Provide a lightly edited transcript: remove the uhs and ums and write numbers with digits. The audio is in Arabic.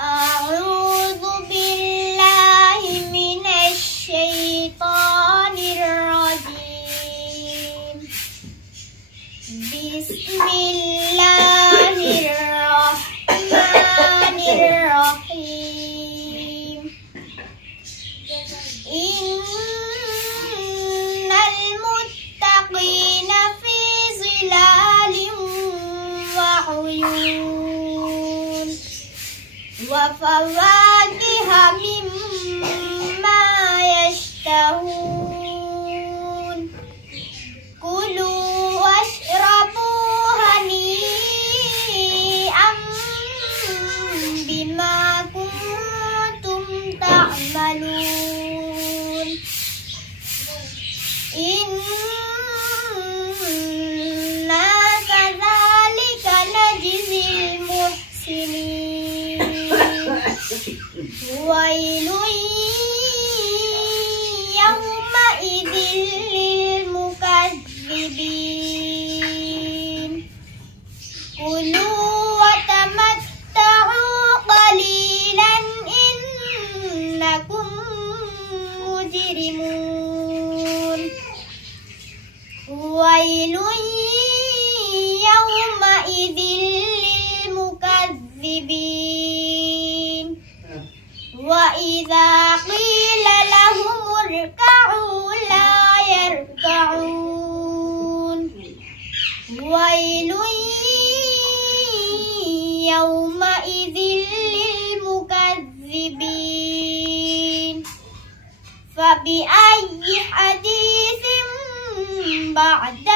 أعوذ بالله من الشيطان الرجيم. بسم الله الرحمن الرحيم. إن المتقين في ظلال وعيون وفواكه مما يشتهون. كلوا واشربوا هنيئا بما كنتم تعملون. إنا كذلك نجزي المحسنين. ويل يومئذ للمكذبين. كلوا وتمتعوا قليلا إنكم مجرمون. ويل يومئذ للمكذبين. وإذا قيل لهم اركعوا لا يركعون. ويل يومئذ للمكذبين. فبأي حديث بعد